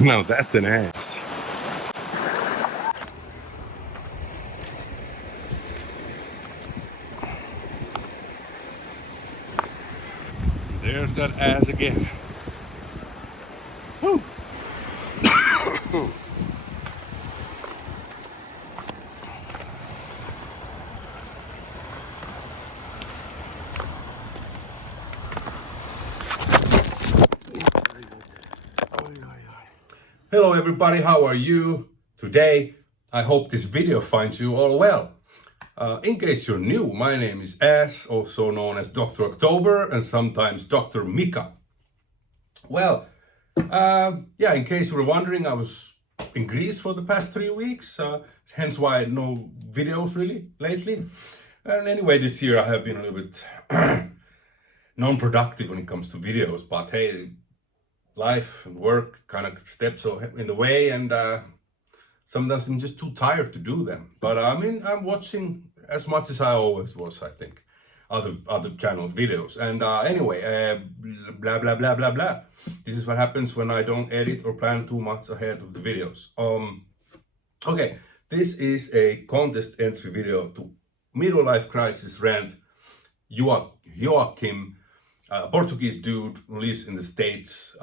Now that's an ass. There's that ass again. Woo. Hello everybody, how are you today? I hope this video finds you all well. In case you're new, my name is Ass, also known as Dr. October and sometimes Dr. Mika. Well, in case you were wondering, I was in Greece for the past 3 weeks, hence why no videos really lately. And anyway, this year I have been a little bit non-productive when it comes to videos, but hey, life and work kind of steps in the way, and sometimes I'm just too tired to do them. But I'm watching as much as I always was, I think, other channels' videos. And anyway, blah blah blah blah blah. This is what happens when I don't edit or plan too much ahead of the videos. Okay, this is a contest entry video to middle life crisis rant Joachim. Portuguese dude who lives in the States,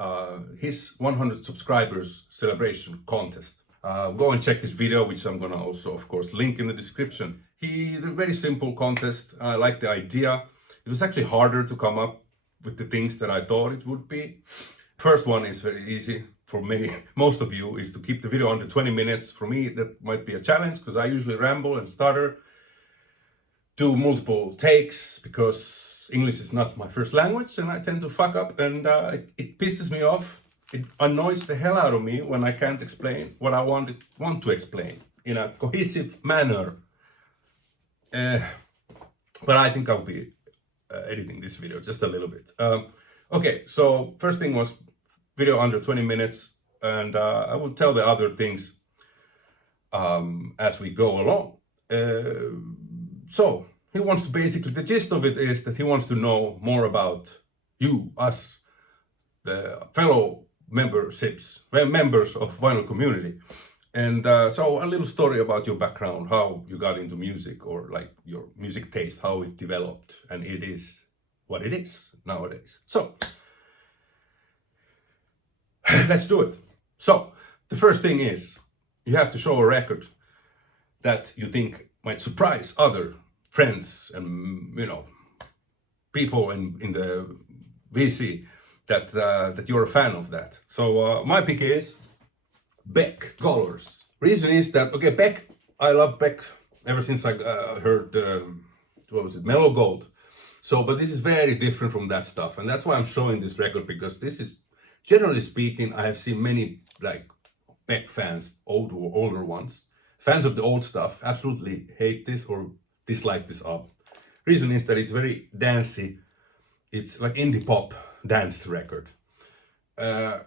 his 100 subscribers celebration contest. Go and check his video, which I'm gonna also, of course, link in the description. A very simple contest. I like the idea. It was actually harder to come up with the things that I thought it would be. First one is very easy for most of you, is to keep the video under 20 minutes. For me, that might be a challenge because I usually ramble and stutter, do multiple takes because English is not my first language and I tend to fuck up, and it pisses me off. It annoys the hell out of me when I can't explain what I want to explain in a cohesive manner. But I think I'll be editing this video just a little bit. Okay, so first thing was video under 20 minutes, and I will tell the other things as we go along. So he wants to basically, the gist of it is that he wants to know more about you, us, the fellow members of vinyl community. And so a little story about your background, how you got into music, or like your music taste, how it developed, and it is what it is nowadays. So let's do it. So the first thing is, you have to show a record that you think might surprise other friends and people in the VC that you're a fan of that. So my pick is Beck Colors. Reason is that, okay, Beck, I love Beck ever since I heard Mellow Gold. So, but this is very different from that stuff, and that's why I'm showing this record, because this is, generally speaking, I have seen many like Beck fans, older ones, fans of the old stuff, absolutely hate this or dislike this album. Reason is that it's very dancey. It's like indie pop dance record. I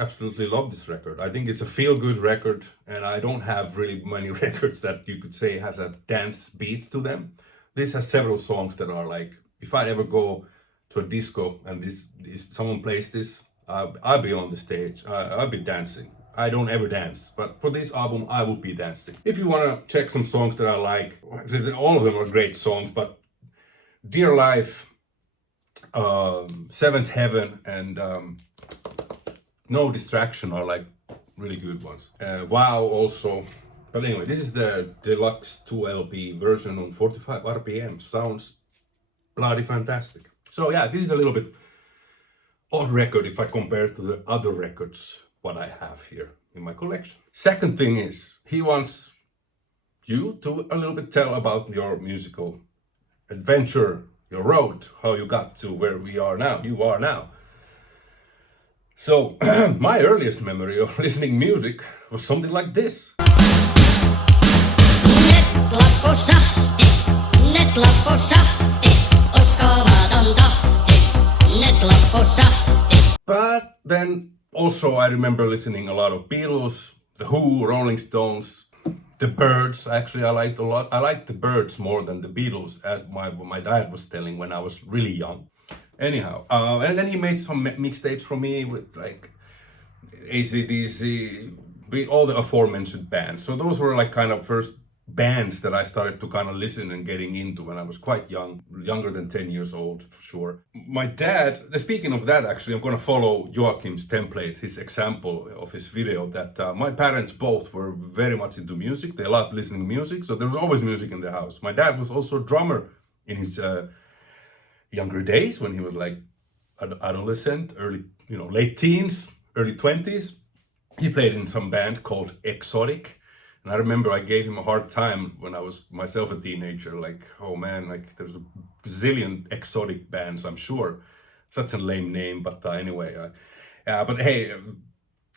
absolutely love this record. I think it's a feel-good record, and I don't have really many records that you could say has a dance beat to them. This has several songs that are like, if I ever go to a disco and someone plays this, I'll be on the stage. I'll be dancing. I don't ever dance, but for this album, I will be dancing. If you want to check some songs that I like, all of them are great songs, but Dear Life, Seventh Heaven, and No Distraction are like really good ones. Wow also. But anyway, this is the deluxe 2LP version on 45 RPM. Sounds bloody fantastic. So yeah, this is a little bit odd record if I compare to the other records what I have here in my collection. Second thing is, he wants you to a little bit tell about your musical adventure, your road, how you got to where you are now. So my earliest memory of listening music was something like this. But then also I remember listening a lot of Beatles, The Who, Rolling Stones, The Byrds. Actually, I liked a lot. I liked The Byrds more than the Beatles, as my dad was telling when I was really young. Anyhow, and then he made some mixtapes for me with like AC/DC, all the aforementioned bands. So those were like kind of first bands that I started to kind of listen and getting into when I was quite young, younger than 10 years old for sure. My dad, speaking of that, actually, I'm going to follow Joachim's template, his example of his video, that my parents both were very much into music. They loved listening to music, so there was always music in the house. My dad was also a drummer in his younger days when he was like adolescent, early, late teens, early 20s. He played in some band called Exotic. And I remember I gave him a hard time when I was myself a teenager. Like, oh man, like there's a zillion exotic bands, I'm sure. Such a lame name, but anyway. But hey,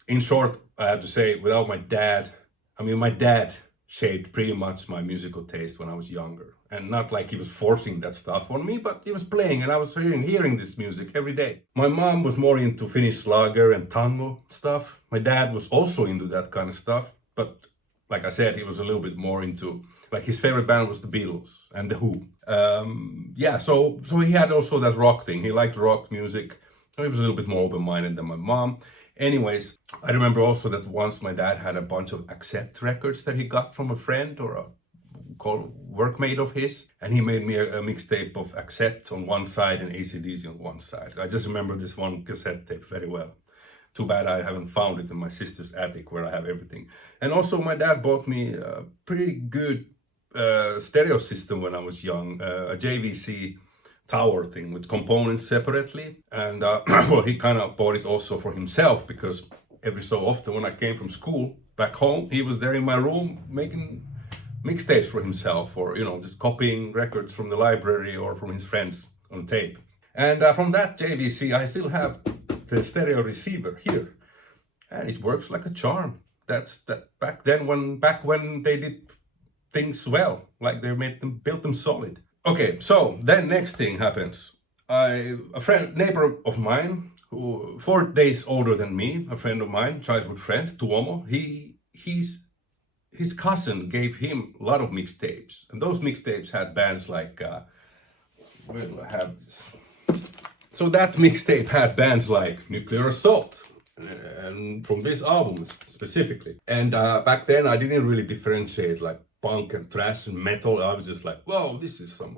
in short, I have to say, without my dad, my dad shaped pretty much my musical taste when I was younger. And not like he was forcing that stuff on me, but he was playing and I was hearing this music every day. My mom was more into Finnish lager and tango stuff. My dad was also into that kind of stuff, but like I said, he was a little bit more into, like his favorite band was the Beatles and the Who. So he had also that rock thing. He liked rock music. So he was a little bit more open-minded than my mom. Anyways, I remember also that once my dad had a bunch of Accept records that he got from a friend or a workmate of his, and he made me a mixtape of Accept on one side and AC/DC on one side. I just remember this one cassette tape very well. Too bad I haven't found it in my sister's attic where I have everything. And also my dad bought me a pretty good stereo system when I was young, a JVC tower thing with components separately. And well, he kind of bought it also for himself because every so often when I came from school back home, he was there in my room making mixtapes for himself or, just copying records from the library or from his friends on tape. And from that JVC, I still have the stereo receiver here, and it works like a charm. That's back when they did things well, like they built them solid. Okay, so then next thing happens. Neighbor of mine, who 4 days older than me, a friend of mine, childhood friend, Tuomo, his cousin gave him a lot of mixtapes, and those mixtapes had bands like where do I have this? So that mixtape had bands like Nuclear Assault, and from this album specifically. And back then I didn't really differentiate like punk and thrash and metal. I was just like, whoa, this is some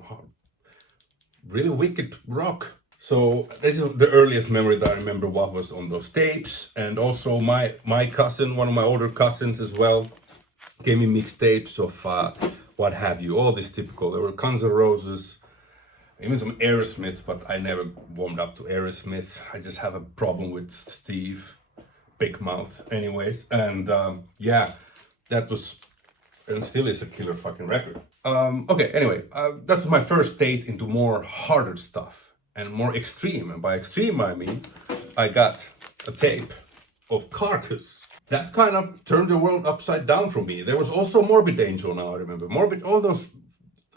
really wicked rock. So this is the earliest memory that I remember what was on those tapes. And also my cousin, one of my older cousins as well, gave me mixtapes of what have you, all this typical. There were Guns N' Roses, even some Aerosmith, but I never warmed up to Aerosmith. I just have a problem with Steve, Big Mouth, anyways. And that was and still is a killer fucking record. Okay, anyway, that was my first date into more harder stuff and more extreme. And by extreme, I mean I got a tape of Carcass. That kind of turned the world upside down for me. There was also Morbid Angel now, I remember. All those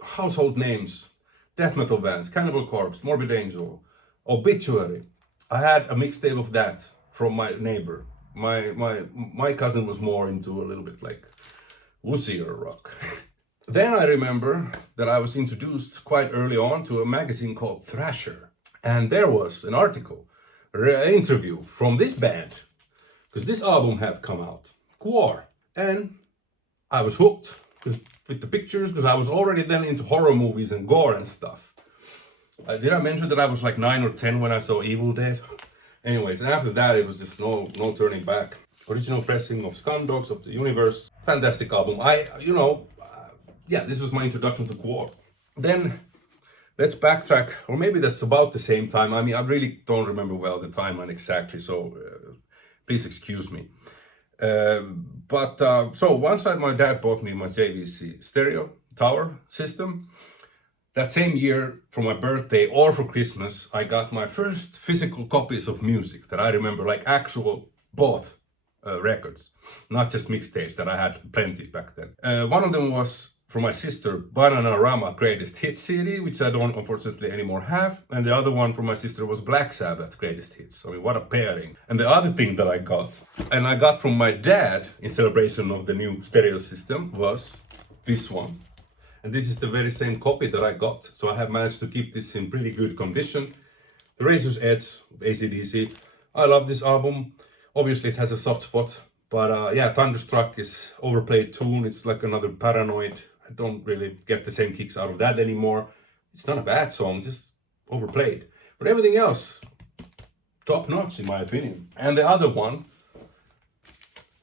household names. Death metal bands, Cannibal Corpse, Morbid Angel, Obituary. I had a mixtape of that from my neighbor. My cousin was more into a little bit like wussier rock. Then I remember that I was introduced quite early on to a magazine called Thrasher. And there was an article, an interview from this band, because this album had come out, Quar. And I was hooked with the pictures, because I was already then into horror movies and gore and stuff. Did I mention that I was like 9 or 10 when I saw Evil Dead? Anyways, and after that it was just no turning back. Original pressing of Scumdogs of the Universe. Fantastic album. This was my introduction to Quar. Then let's backtrack, or maybe that's about the same time. I really don't remember well the timeline exactly, so please excuse me. So one side my dad bought me my JVC stereo tower system. That same year for my birthday or for Christmas, I got my first physical copies of music that I remember, like actual bought records, not just mixtapes that I had plenty back then. One of them was from my sister, Bananarama Greatest Hits CD, which I don't unfortunately anymore have. And the other one from my sister was Black Sabbath Greatest Hits. What a pairing. And the other thing that I got from my dad in celebration of the new stereo system, was this one. And this is the very same copy that I got. So I have managed to keep this in pretty good condition. The Razor's Edge of AC/DC. I love this album. Obviously it has a soft spot, but yeah, Thunderstruck is overplayed tune. It's like another Paranoid. I don't really get the same kicks out of that anymore. It's not a bad song, just overplayed. But everything else, top notch in my opinion. And the other one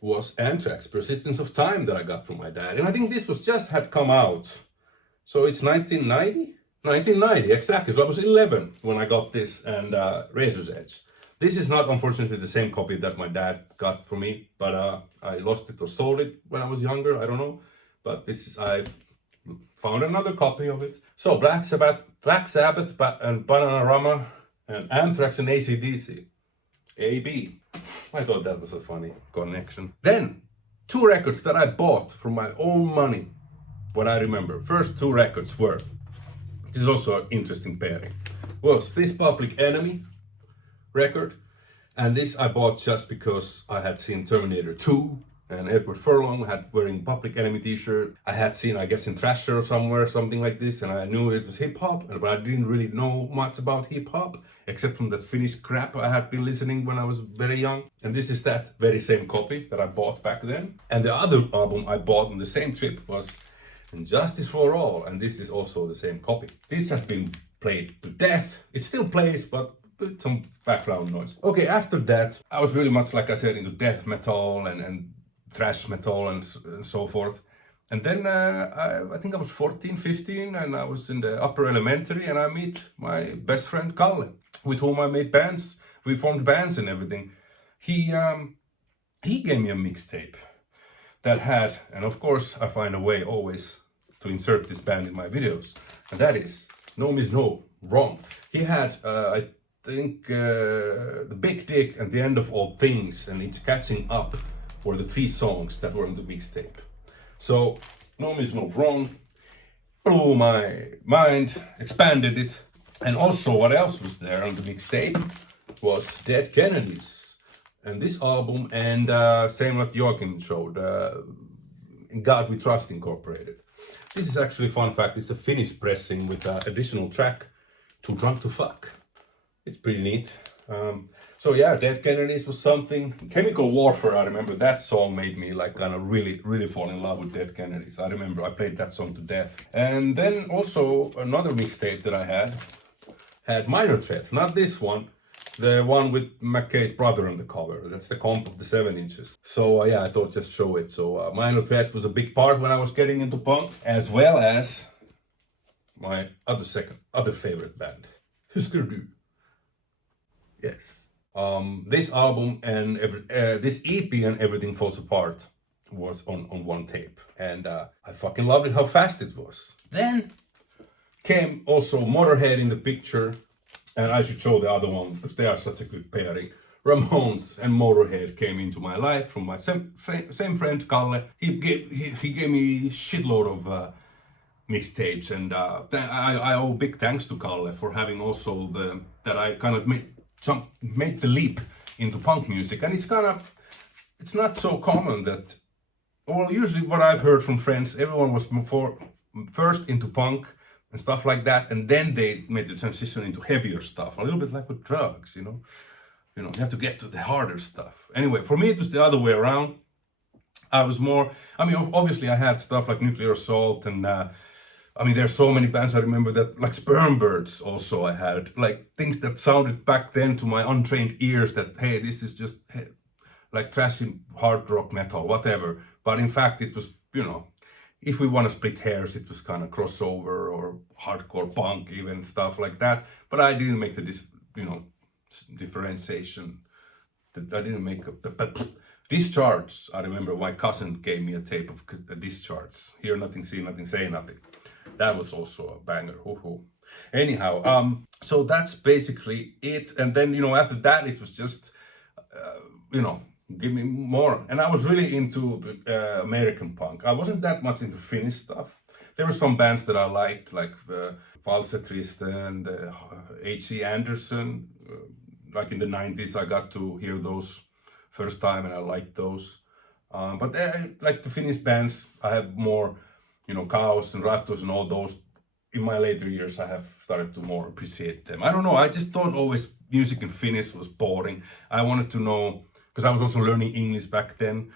was Anthrax, Persistence of Time, that I got from my dad. And I think this was just had come out. So it's 1990? 1990, exactly. So I was 11 when I got this, and Razor's Edge. This is not, unfortunately, the same copy that my dad got for me, but I lost it or sold it when I was younger, I don't know. But this is, I found another copy of it. So Black Sabbath and Bananarama, and Anthrax and AC/DC. AB. I thought that was a funny connection. Then, 2 records that I bought from my own money. What I remember. First 2 records were, this is also an interesting pairing, was this Public Enemy record. And this I bought just because I had seen Terminator 2 and Edward Furlong had wearing Public Enemy t-shirt. I had seen, I guess, in Thrasher or somewhere, something like this, and I knew it was hip-hop, but I didn't really know much about hip-hop, except from that Finnish crap I had been listening when I was very young. And this is that very same copy that I bought back then. And the other album I bought on the same trip was Justice for All, and this is also the same copy. This has been played to death. It still plays, but with some background noise. Okay, after that, I was really much, like I said, into death metal and thrash metal and so forth. And then I think I was 14, 15, and I was in the upper elementary, and I meet my best friend Kalle, with whom I made bands. We formed bands and everything. He gave me a mixtape that had, and of course I find a way always to insert this band in my videos, and that is No Means No, Wrong. He had, I think, The Big Dick and The End of All Things, and It's Catching Up were the 3 songs that were on the mixtape. So, No Means No Wrong blew my mind, expanded it, and also what else was there on the mixtape was Dead Kennedys. And this album, and same like Joachim showed, In God We Trust Incorporated. This is actually a fun fact, it's a Finnish pressing with an additional track, Too Drunk to Fuck. It's pretty neat. So yeah, Dead Kennedys was something. Chemical Warfare, I remember that song made me like kind of really fall in love with Dead Kennedys. I remember I played that song to death. And then also another mixtape that I had Minor Threat, not this one, the one with McKay's brother on the cover. That's the comp of the 7 inches. So yeah, I thought just show it. So Minor Threat was a big part when I was getting into punk, as well as my other favorite band, Husker Du. Yes. This album and this EP and Everything Falls Apart was on one tape, and I fucking loved it how fast it was. Then came also Motorhead in the picture, and I should show the other one because they are such a good pairing. Ramones and Motorhead came into my life from my same friend Kalle. He gave me a shitload of mixtapes, and I owe big thanks to Kalle for having also that I kind of made the leap into punk music. And it's not so common that, well, usually what I've heard from friends, everyone was first into punk and stuff like that, and then they made the transition into heavier stuff, a little bit like with drugs, you know, you have to get to the harder stuff. Anyway, for me it was the other way around. I was more, I mean, obviously I had stuff like Nuclear Assault, and I mean, there's so many bands I remember that, like Sperm Birds also I had, like things that sounded back then to my untrained ears that, hey, this is just like trashy hard rock metal, whatever. But in fact, it was, you know, if we want to split hairs, it was kind of crossover or hardcore punk, even stuff like that. But I didn't make the, differentiation. I didn't make but Discharge. I remember my cousin gave me a tape of Discharge. Hear Nothing, See Nothing, Say Nothing. That was also a banger. Anyhow, so that's basically it. And then, after that, it was just, give me more. And I was really into American punk. I wasn't that much into Finnish stuff. There were some bands that I liked, like Falsetrist and H.C. Anderson. Like in the 90s, I got to hear those first time, and I liked those. But like the Finnish bands, I have more, Chaos and Ratus and all those. In my later years, I have started to more appreciate them. I don't know, I just thought always music in Finnish was boring. I wanted to know because I was also learning English back then.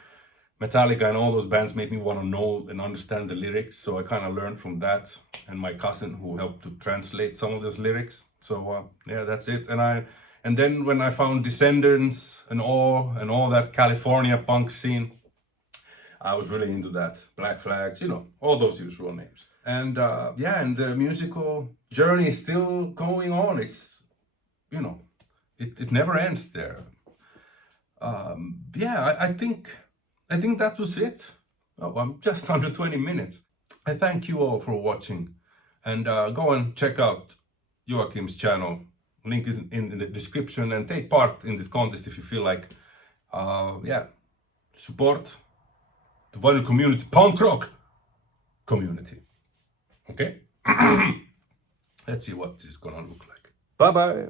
Metallica and all those bands made me want to know and understand the lyrics, so I kind of learned from that, and my cousin who helped to translate some of those lyrics. So yeah, that's it. And then when I found Descendants and all that California punk scene, I was really into that. Black Flags, all those usual names. And yeah, and the musical journey is still going on. It's, it never ends there. Yeah, I think that was it. Oh, I'm just under 20 minutes. I thank you all for watching, and go and check out Joachim's channel. Link is in the description, and take part in this contest if you feel like. Yeah, support the vinyl community, punk rock community. Okay? Let's see what this is gonna look like. Bye bye.